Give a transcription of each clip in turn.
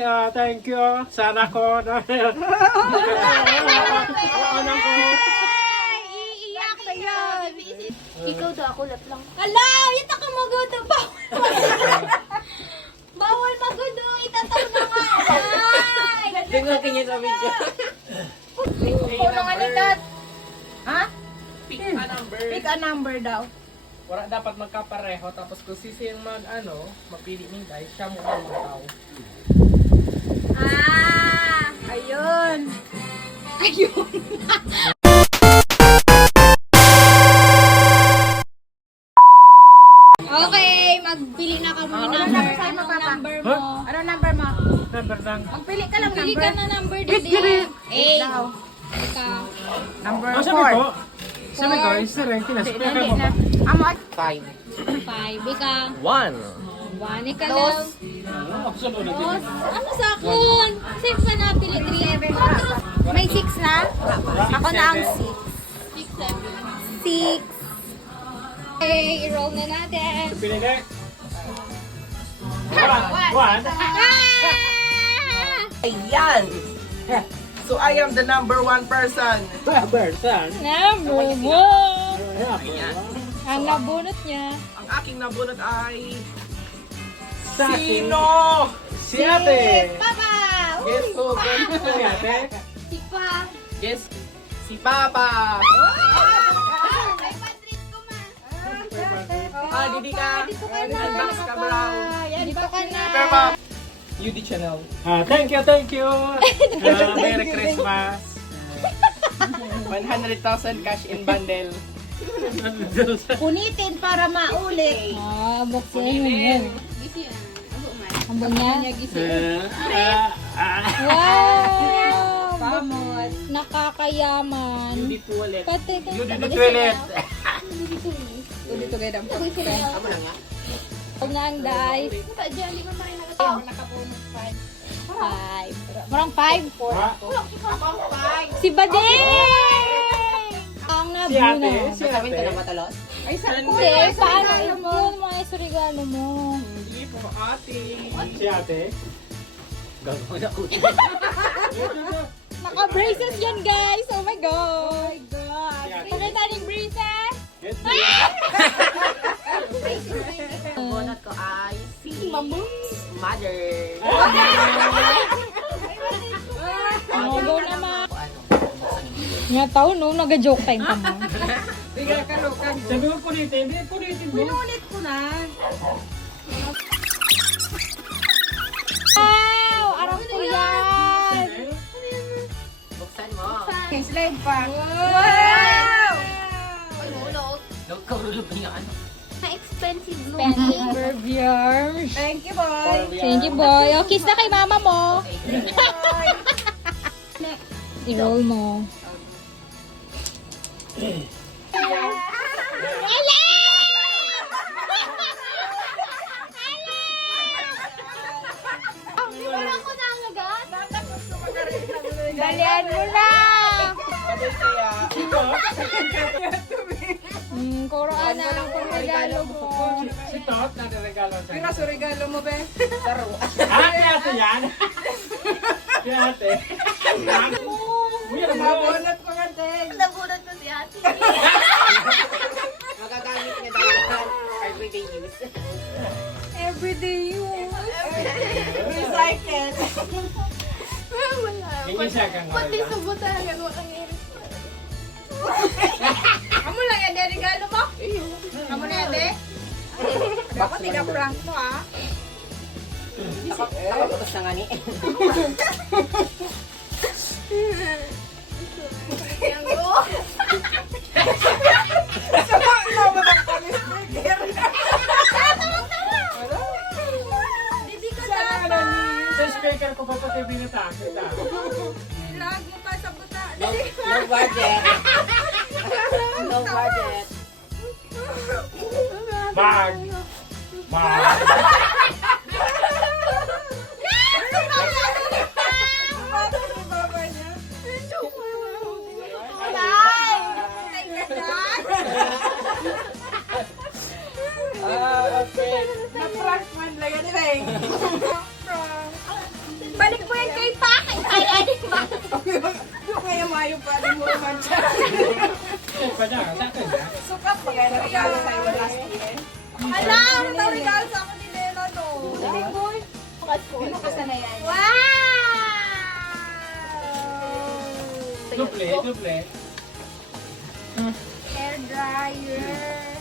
Thank you. Sana ko. Ano ko? Iiyak na yan. Ikaw daw, ako lang. Hala, ito ka magudo. Bawal magudo. Itataw na nga. Ay! Tingnan kanya sa video. Puno nga ni Dad. Ha? Pick a number. Pick a number daw. Wala dapat magkapareho. Tapos kung sisi yung mapili ng dice, siya mo ang magtao. Ayun. Ayun. Okay, magpili na ka muna. Anong number mo? Anong number mo? Number lang. Magpili ka lang number. Pili ka na number din. 8. Ikaw. Number Sabi 4. ko, isa rin. Kinaspera mo. Amo 5. 5. Ikaw. 1. 1. Ikaw lang. Dos. Ano sa akin? 6 na napili. 3. May 6 na? Ako na ang 6, 7. 6. Okay, i-roll na natin. Pinili. One. Ayan! So I am the number 1 person. Bersan. Number 1. Ang nabunot niya. Ang aking nabunot ay... Sa akin. Sino? Si ate. Papa! Guess who? Si ate. Si Pa. Guess si Papa. May Madrid ko ma. Didi ka. Dito ka na. Unbox ka, bro. Dito ka na. Papa. UD channel. Thank you. Merry Christmas. 100,000 cash in bundle. Punitin para maulit. Buksan mo yan. Ambon niya. Wow! Pamot. Nakakayaman. UD toilet. Pati You did the toilet. Dito kayo dam. Amo lang nga. Huwag na ang dice. Nakapunot 5. 5. Marang 5? Si Bading! Ang Si ate. nabunot. Si ate. matalos? Ay, sa Hindi, paano yun mga isurigalo mo? Hindi po, ate. Si ate. Gagawin ako. Naka-braces yan guys! Oh my God! Si ate. Pakita ng braces! Yes, Ang bunot ko ay si Mother. Go naman. Nga tao no, nag-joke time ka mo. Bigla ka lukan. Sabi mo punitin. Hindi, punitin mo. Pinulit ko na. Wow! Arang ko yan! Buksan mo. Slide pa. Wow! Huwag ka rulog niya ano. Expensive perfume. Thank you, boy. Thank you, boy. O, kiss na kay mama mo. I-roll mo. Ala! Di ba lang ko nangagat? Dalian mo na! Paday kaya. Kuroan na lang kung regalo mo. Si Tot, nagregalo sa'yo. Piraso regalo mo, be. Taro. Si ate yan. Si ate. Mabunot ko nga din. Nabunod ko si ate. Magagamit niya dahil everyday use. Everyday use. Recycle. Wala. Hindi siya kang Pati wala. sa butagan, wakang iris. Amo lang yan, regalo mo? Amo na yan, be. Dapat tiga-prank mo, ah. Tapos na nga ni. Sa speaker ko pa pati binatakit ah. Nilag mo pa sa buta. No budget. No budget. Bag. Bag. Okay. Na-prank man lang yan, eh. Yung kaya mayo pa, di mo naman siya. Pa niya, sa akin na. Sukat pa kaya regalo sa'yo last year. Ala, ano daw regalo sa ako ni Nena, no? Ano ka sana yan? Duple, duple. Hair dryer.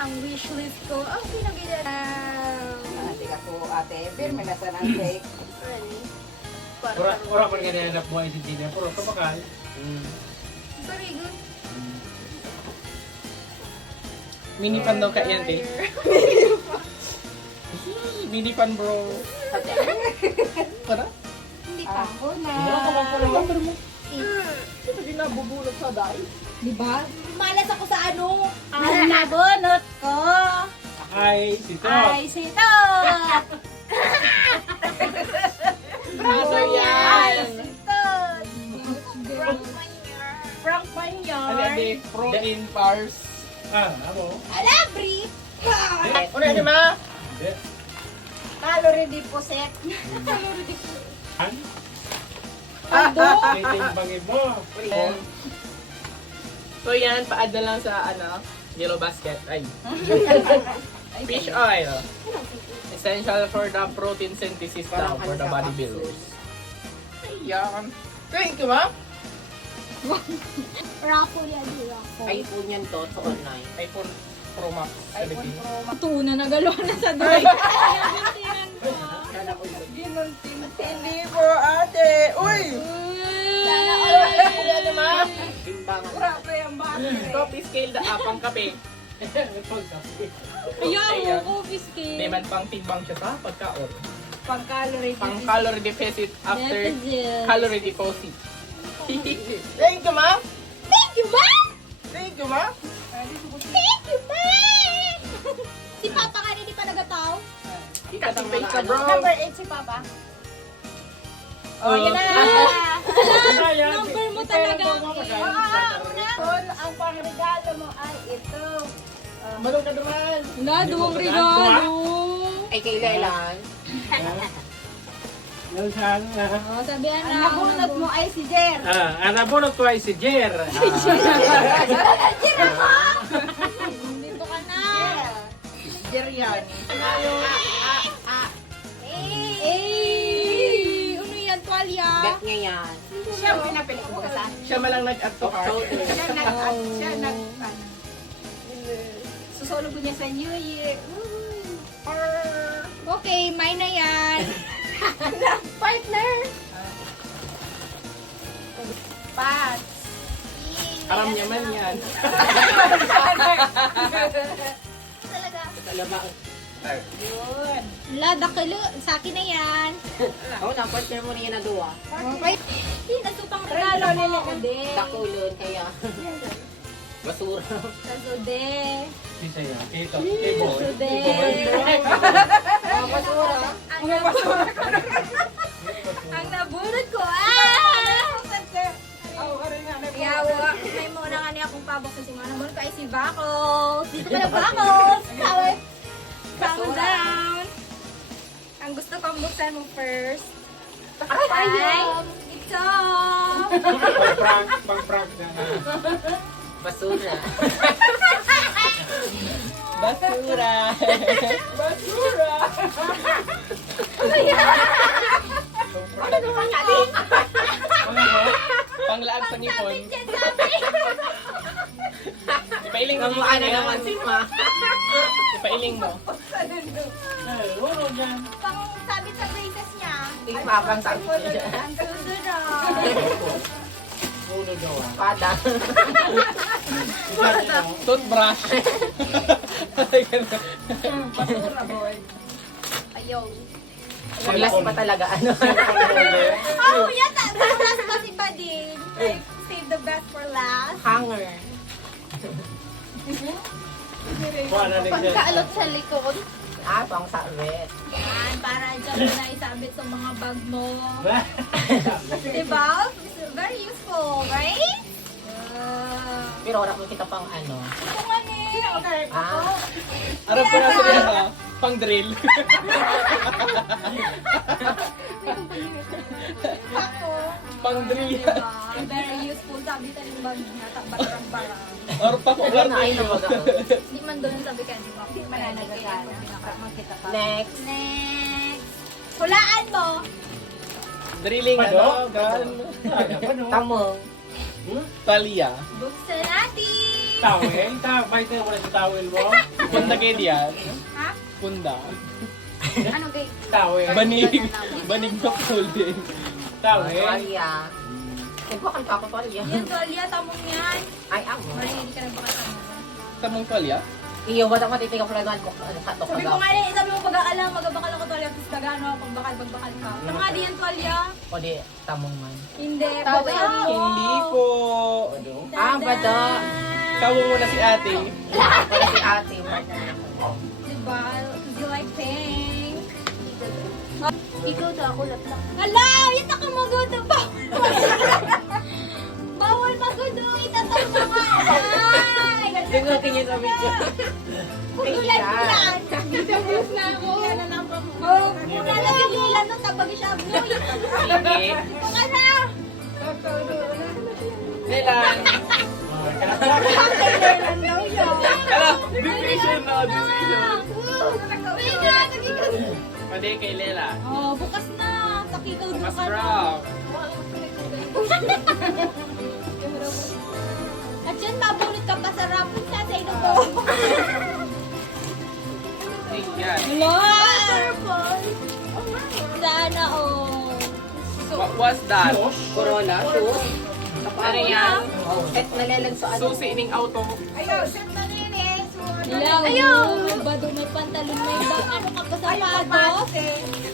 Ang wishlist ko. Ang pinagila na. Tika po ate, pirme na sa ng cake. Ora pa ganyan na buhay si Tina. Puro kapakal. Very good. Mini pan daw ka yan, eh. Mini pan, bro. Para? Hindi pa ako na. Number mo. Hindi na bubulot sa dahil. Diba? Malas ako sa ano. Ang nabunot ko. Ay, sito. Ay, sito. Ano Ay, yan? sito. Frank Manyor. Ano yan, protein bars. Ah, ako. Alabri. Ano yan, ma? Hindi. Calorie deposit. An? Ando. Titimbangin mo. So yan, pa-add na lang sa yellow basket. Ay. Fish oil. Essential for the protein synthesis daw for the bodybuilders. Ayan. Thank you, ma. Raffle yan, raffle. iPhone yan to sa online. iPhone Pro Max 17. Tuna na galaw na sa doy. Hindi po ate. Uy! Sana Ano, ma? Timbangan. Grabe ang bata. Coffee scale da apang kape. Ayaw mo, coffee scale. May man pang timbang siya sa pagkaon. Pang calorie. Pang calorie deficit after Deficit. calorie deposit. Thank you, ma. Thank you, ma! Thank you, ma. Thank you, ma! Si Papa ka hindi pa nagataw. Ikatang face ka, bro. Number 8 si Papa. Oh, Yan na! Ayan. Number mo talaga. Ang pangregalo mo ay ito. Malong ka naman. Wala, duwang regalo. Ay, kailan? Yung sa ano na. Oh, sabihan Ang na. nabunot mo ay si Jer. Ang nabunot ko ay si Jer. Dito ka na. Jer yan. Ano yan, tuwalya? Bet niya yan. Siya ang pinapili ko sa. Siya malang nag-add to cart. Siya nag susolo ko niya sa New Year. Okay, mine na yan. Partner. Pat. Aram niya man yan. Talaga. Talaba. Yun. Lada kilo. Sa akin na yan. Oo, na-partner mo niya na duwa. Okay. Hindi, nasupang regalo mo. Ude. Dakulon, kaya. Basura. Kasude. Sisa yan. Ito. Ibo. Kasude. Basura. Ang nabunod ko. Yawa. May muna nga niya akong pabuksan si Mana. Muna ko ay si Bakos. Dito pala Bakos. Kaway. Calm down. Ang gusto kong buksan mo first. Ay, ito. Pang-prank na. Basura. Basura. Basura. Ano naman natin? Panglaag sa ngipon. Sabi dyan, sabi. Ipailing mo. Ang ano naman si Ma. Ipailing mo. Wala dyan. Pang sabit sa braces niya. Hindi mapang sabi niya. Ang susunod. Ulo daw ah. Pada. Toothbrush. Basura boy. Ayaw. Maglas pa talaga, ano. Oh, yata. Last pa si Badin. Like, save the best for last. Hanger. Wala na dyan. Pagkaalot sa likod. Pang sabit. Yan, para dyan mo na isabit sa mga bag mo. Diba? Very useful, right? Pero wala mo kita pang ano. Ito nga ni. Arap ko na sa niya, pang drill. backpack ko. Pang-drill yan. Diba? Very useful. Sabi ka rin bag nata barang-barang. Or pakular na Ay, yun. nawag ako. Hindi man doon sabi ka, di ba? Mananagana. Magkita pa. Next. Next. Hulaan mo. Drilling Pado? ano, gun. Tamong. Talia. Buksan natin. Towel? Bite mo na sa towel mo. Punda kayo diyan. Ha? Punda. Ano gay? Towel. Banig. Banig na pulin. Towel. Tuwalya. Nagpakal ka ako tuwalya. Yan, tuwalya, tamong yan. Ay, amo. Maray, hindi ka nagbakal tamong. Tamong tuwalya? Iyo, ba't ako matitigam ko lang ko katok Sabi ko ka nga rin, sabi mo pag-aalam, magbakal ako tuwalya, tapos nagano, pagbakal ka. Tama nga di yan tuwalya. O di, tamong man. Hindi. Towel. Bado. Hindi po. Ah, bado. Kawo muna si ate. Wala si ate. Partner naman. Diba? Because you like pink. Ikaw to, ako lang. Hala! Yan ka magudo. Bawal magudo. Itatang mga ay! Tingnan niyo sa video. Pugulan ko yan. Sabus na ako. Oh, pugulan si Lila no, tabag siya. Sige. Ito ka na. Nilan. Kailan daw yun? Ala, decision na, decision. Pwede, takikaw. Pwede kay Lela. Oh, bukas na. Takikaw doon Mas ka na. brown. At yun, mabulot ka pa sa rapid sa ino ko. Ayan. Lord! Sana all. What was that? Corona, two. Ano yan? Set na lelag sa ano. Susi ining auto. Ayaw, set na linis. Ilaw. Ayun! May bado, may pantalon, may bag. Ano ka pa sa pado?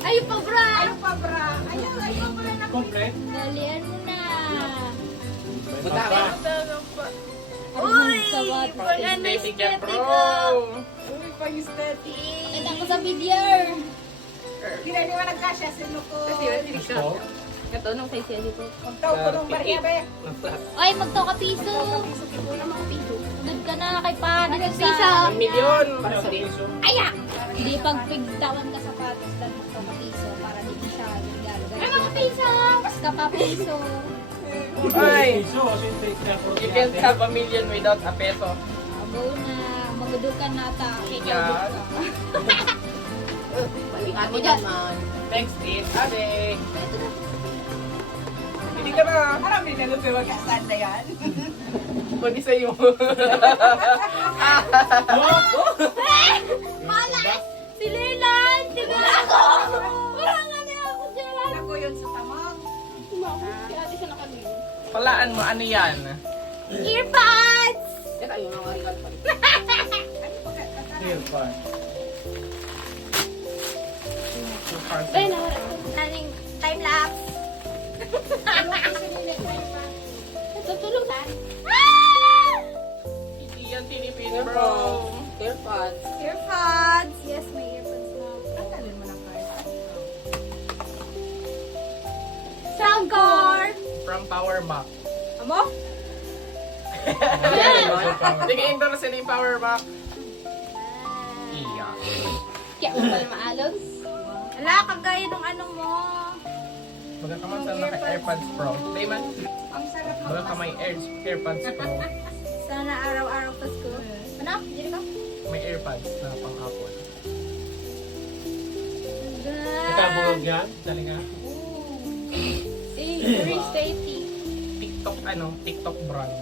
Ayun pa, bra! Ayaw pa, bra. Ayaw mo lang na. Complete. Dalian mo na. Buta ka. Uy! Pag ano Basic yan, bro. Uy, pang-steady. Kita ko sa video. Hindi na nagkasya, sinuko. Ito, nung size yan dito. Magtaw ko nung barya, be. Ay, magto ka piso. Good ka na kay pa. Piso. 1 million. Aya! Hindi pag pigtawan ka sapatos lang magto ka piso para di mo siya yung galo. Ay, mga piso! Mas ka pa piso. Ay, So, you can't have a million without a peso. Abo na. Magadukan na ta. Yan. Balikan mo naman. Next is Ade. Hindi ka na. Marami na lupi, wag kasaan na yan. Kundi sa'yo. Malas! Si Leland! Di ba ako? Wala nga niya ako dyan. Ako yun sa tamang. Palaan mo, ano yan? Earbuds! Ito, yung mga regal pa rin. Here, fine. Aning time lapse. Tutulog na. Hindi yan Pilipino, bro. Earpods. Earpods. Yes, may earpods na. Tanggalin mo ng card. Sound card. From Power Mac. Amo? Sige, endorse na yung Power Mac. Iya. Kaya mo pala maalos. Wala, kagaya nung ano mo. Baga ka man sa naka-AirPods Pro. Di man. Ang sarap Baga ka may AirPods Pro. Sana araw-araw Pasko. Ano? Dito ka? May AirPods na pang Apple. Nakabugog yan. Dali nga. Very safety. TikTok, TikTok brand.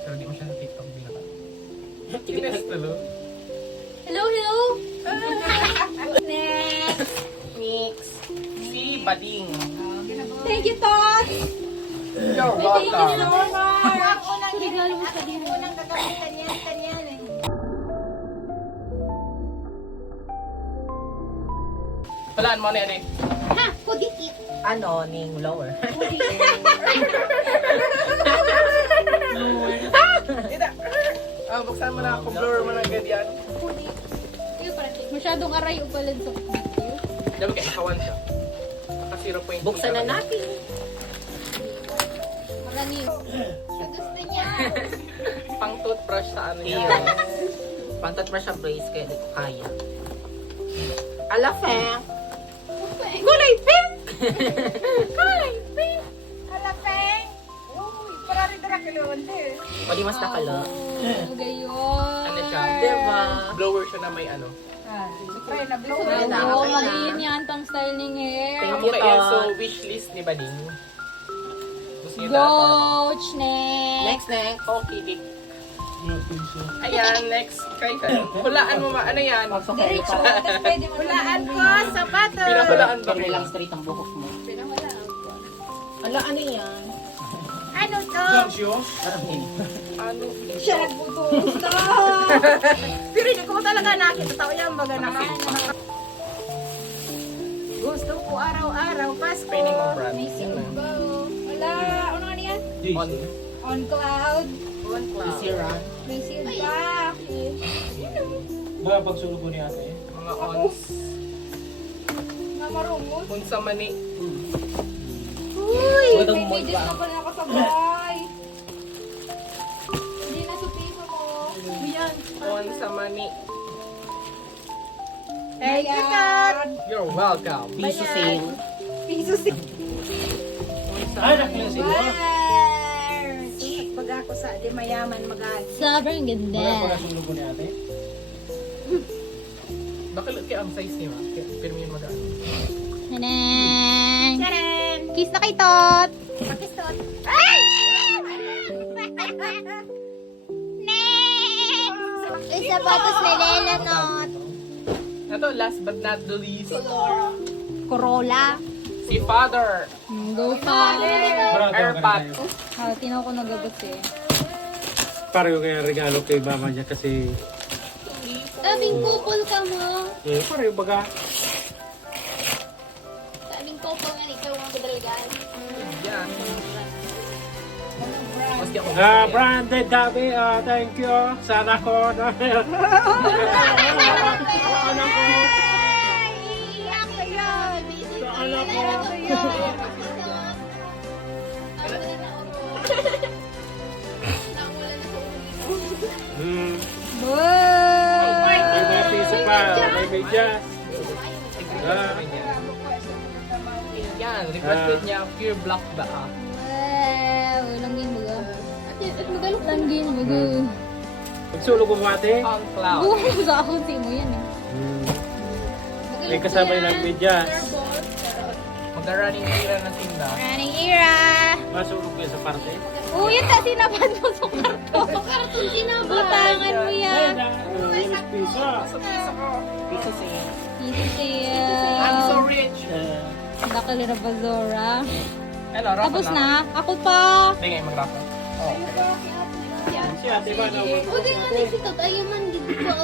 Pero di mo siya sa TikTok binaka. Tinas tulo. Hello, hello. Next. Next. Si Bading. Thank you, Tots. You're Thank you, welcome. Lord. Ako nang Regalo mo sa din. unang gagamitan yan, kanyan eh. Palaan mo na yan eh. Ha? Kudikit. Ano, ning lower. Buksan mo na ako. Blur mo na ganyan. Masyadong aray upalan sa video. Dabi kayo, naka-1 siya. Naka 0.2. Buksan na natin. Marami. Gusto niya. Pang toothbrush sa ano Iyo. yan. Pang-toothbrush sa brace, kaya di ko kaya. Ala, Feng. Kulay pink! Kulay pink! Pwede mas nakala. Oh, gayon. Ano siya? Diba? Blower siya na may ano. Oo, mag-iin yan pang styling hair. Thank Okay, you, so Tot. wishlist ni Bading. Gusto niyo Coach, next. Next. Okay, Dick. Ayan, next kay Kayo. Hulaan mo ma, ano yan? Diretso, tapos pwede mo Hulaan ko, sapatos. Pinahulaan ba Pwede kayo? lang straight ang buhok mo. Ala, ano yan? Ano to? Ano? siya nagbutos na. Pero hindi ko talaga nakita. Tao yan, baga Gusto ko araw-araw, Pasko. Spinning mo, Brad. May sinugbo. Wala, ano nga yan? On. On cloud. One cloud. Sira. May seal pa. Ba, pagsulog ko ni ate. Mga ons. Namarungot. Unsa mani. Uy, Wadang may mold pages ba? na pala nakasabay. Hindi na supiso mo. Yan. Unsa mani. Thank you, Kat. You're welcome. Piso sale. Piso si Ay, nakilang siguro. Pag ako sa di mayaman mag-agi. Sobrang Wala ganda. pagkasulog ko ni ate. Bakit kaya ang size niya? Pero may mag-ano. Nanang. Charan! Kiss na kay Tot. Pakistot. Yung sapatos na Lela Not. Ito, last but not the least, Corolla. si Father. Go Father. Airpot. Tinaw ko nagabot eh. Pareho kaya regalo kay mama niya kasi Sabing couple ka mo. pareho baga. Sabing couple nga ikaw ang kadalagan. Yan. Maski ako. Branded Dabi, thank you. Sana ko na. Iiyak ka yun. Sana ko. May mga piso pa, may medyas. Yan, requested niya pure black ba ah. Wow, langgin baga. At magalok langgin baga. Pagsulog ko ba ate? On cloud. Buwan sa akong simo yan eh. May kasama yung medyas. Mag-running era na tinda. Running era. Masulog ko sa parte. Oh, yun ta sinaban mo sa karton. Karton sinaban. Butangan mo yan. Piso. Piso sale. Easy I'm so sale. rich. Dakalira Bazora. Ano, rafa Tapos na. Ako pa. Hindi ngayon mag-rafa. Si ate ba na? O, di nga na si Tot. Ayaw man dito ko.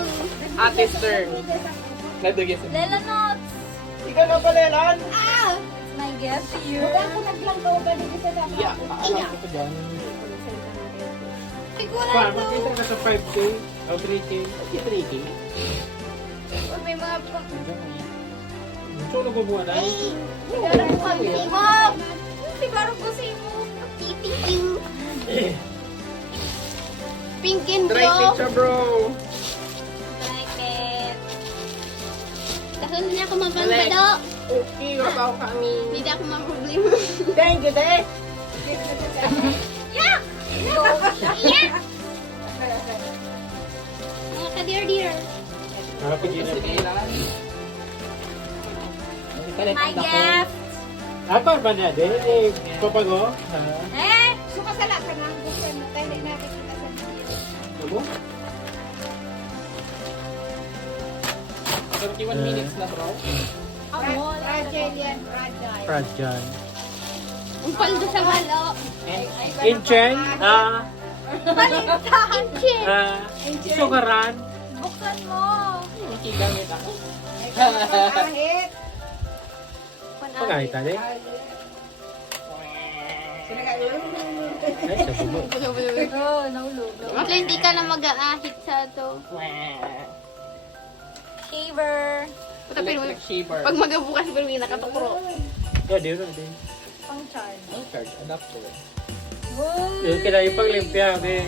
Ate's turn. Nadugis. Lela Notes. Ikaw na pa, Lelan. Ah! My gift to you. Ako naglanggaw ba dito sa dama? Yeah, alam ko dyan. Siguro Pa, makita ka sa 5K o 3K. 3K. may mga Sulog ko buwan ay. Mom! Siguro ko sa imo. Thank Pink and Try picture, bro. Like it. Kasunod niya ako Like. mapangkado. Okay, wabaw kami. Hindi ako maproblema. Thank you, Dek. Yak! Yak! Mga ka-dear-dear. Nakapigil Kasi na. Lelan. My gift. Apa ba na din? Papago? Eh! Sukasala ka na ang gusto mo. Tayo na natin kita sa video. Ano? 31 minutes na, bro. Fragile yan, fragile. Fragile. Ang paldo sa halo. Inchen? Inchen. Sugaran? Buksan mo. Nakigamit ako. Kahit. Pagkahit tali? Ay, sa bubo. Oh, naulog. At hindi ka na mag-aahit sa to. Shaver. Electric shaver. Pag magabukas pero may nakatukro. Yeah, di rin. Pang charge. Ang charge adapter. Yung kinain pang limpia, be.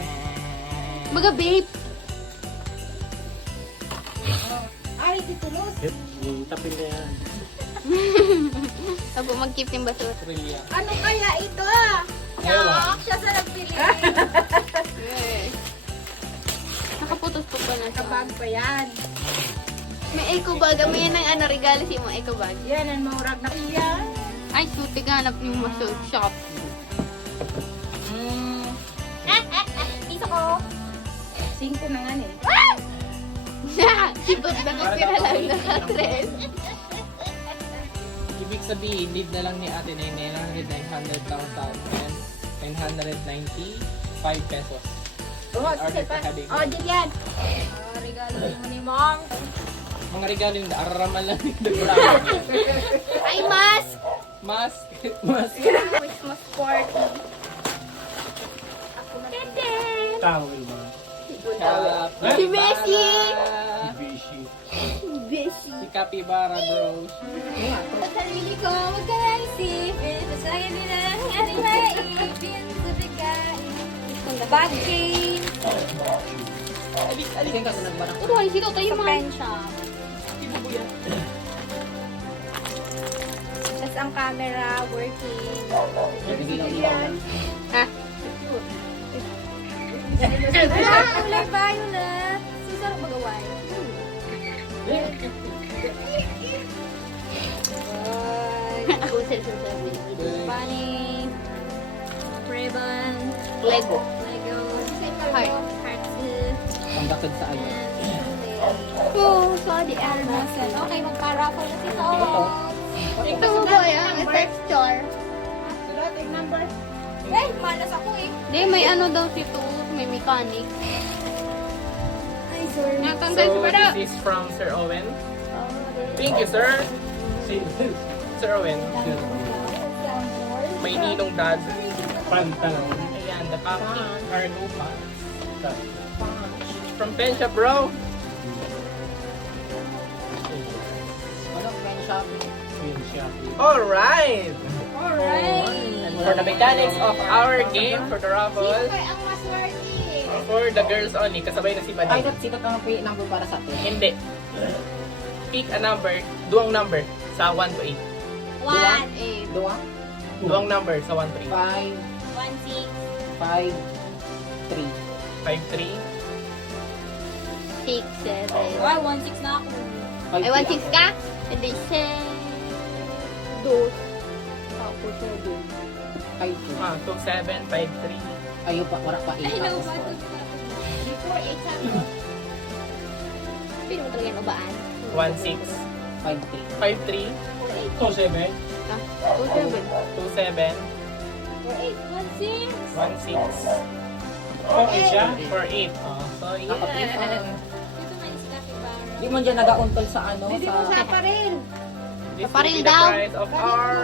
Maga-vape. Ay, titulos. Yung tapin na yan. Tapos mag-keep ng basura. Trillion. Ano kaya ito? Shock! Siya sa nagpili. Nakaputos pa pa na siya. Kabag pa yan. May eco bag. May yan ang regalo si mo eco bag. Yan, ang maurag na iyan. Ay, suti ganap yung muscle shop. Piso ko. 5 na nga eh. Sipot na kapira lang naka-tres. Ibig sabihin, lead na lang ni ate na 900,995 pesos. Order pa ka din. Oh, din yan. Regalo mo ni Mom. Mga regalo yung araraman lang dito. Ay, mask! Mask. Christmas party. Tete! Towel ba? Si Messi! Bishi. Busy. Si Capybara Bros. Sa sarili ko, magka-isip. Sa akin nila, ang ating maipin. Sa bigay. Bad game. Alisin ka sa nagbarang. Ito ay sito tayo Sa man. pen shop. Tapos ang camera working. Yan. Ha? Wala, kulay violet. Susar bagaway. Bunny. Ribbon. Lego. Lego. Heart. Hearts. Panggatod sa ayo. Oh, sorry, Alma. Okay, magpa-raffle na si Tom. Ito mo ba yan? Texture. Eh, malas ako eh. Hindi, may ano daw si Toot. May mechanic. Ay, sorry. Natanggal si So, Para. this is from Sir Owen. Thank you, sir. Sir Owen. May ninong dad. Pantalon. Ayan, the coffee cargo pants. From Pensha, bro. Queen shopping. Alright! Alright. For the mechanics of our game, for the raffle, ang maswerte. for the girls only, kasabay na si Ay, Bading. sikat ang number para sa atin. Hindi. Pick a number, duang number, sa 1 to 8. 1, 8. Dua? Duang number sa 1 to 8. 5, 1, 6. 5, 3. 5, 3. 6, 7. Ay, 1, 6 na ako. Ay, 1, 6 ka? Hindi, 6. 2. Tapos 7. 5, 2. 2, 7, 5, 3. Ayaw pa, wala pa 8. Ay, no, 1, 2, 3. 4, 8 sa ako. Pino mo talaga yung ubaan? 1, 6. 5, 3. 5, 3. 2, 7. 2, 7. 2, 7. 4, 8. 1, 6. 1, 6. Okay siya? 4, 8. Oh, so Ako, yeah. Dito may capybara. Di man dyan nag-auntol sa ano, sa... paril. This Paparil will be the daw. price of our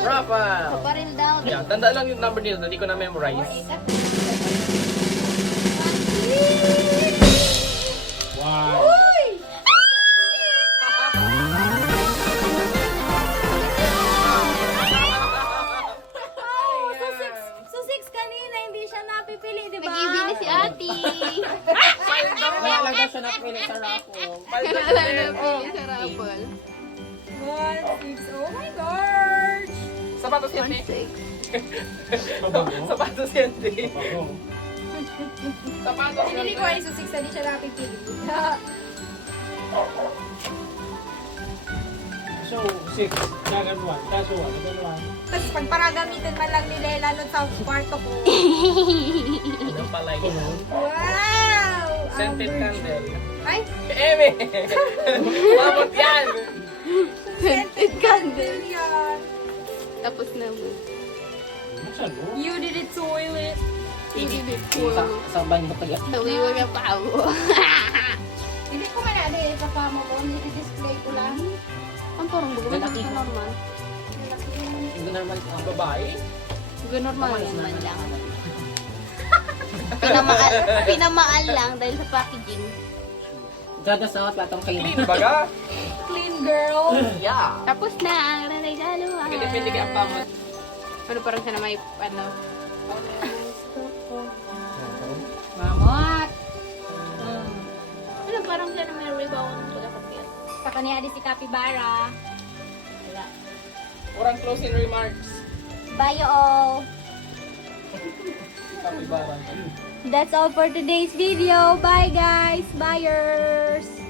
raffle. Paparil down. Yeah, tanda lang yung number nila, hindi ko na memorize. Wow. Oh, so 6 kanina, hindi siya napipili, di ba? Nag-ibig si ate. Wala lang siya napili sa raffle. Wala na pili sa raffle. 1, 6. Oh my gosh. Sapatos yan, 1, eh. 6. Pabago. Sapatos yan, eh. Pabago. Sapatos yan. Pinili ko ay so 6 na di siya napipili. So, 6. Kagad 1. Kaso 1. Ito 1. Tapos pag paragamitin man lang ni Lela nun sa kwarto ko. Ano pala yun? Tunod. Wow! Scented candle. Ay, Eme! Mabot yan! Scented candle. yan. Tapos na mo. Saan mo? You did it, toilet. Ibig Sa banyo kaya. Sawi mo na pa ako. Hindi ko man ano eh, papa mo ko. Nidi-display ko lang. Ang parang buwan lang sa normal. Hindi normal ko. Ang babae? Normal naman lang. Pinamaal lang dahil sa packaging. Dada sa platong kayo. Clean baga? Clean girl. Yeah! Tapos na ang regalo. Pinipili ka ang pamot. Ano parang siya na may ano. Mamot! Ano parang siya na may rebound pala kapit. Sa kanya di si Capybara. Orang closing remarks. Bye all. Kapibaran. That's all for today's video. Bye guys. Buyers.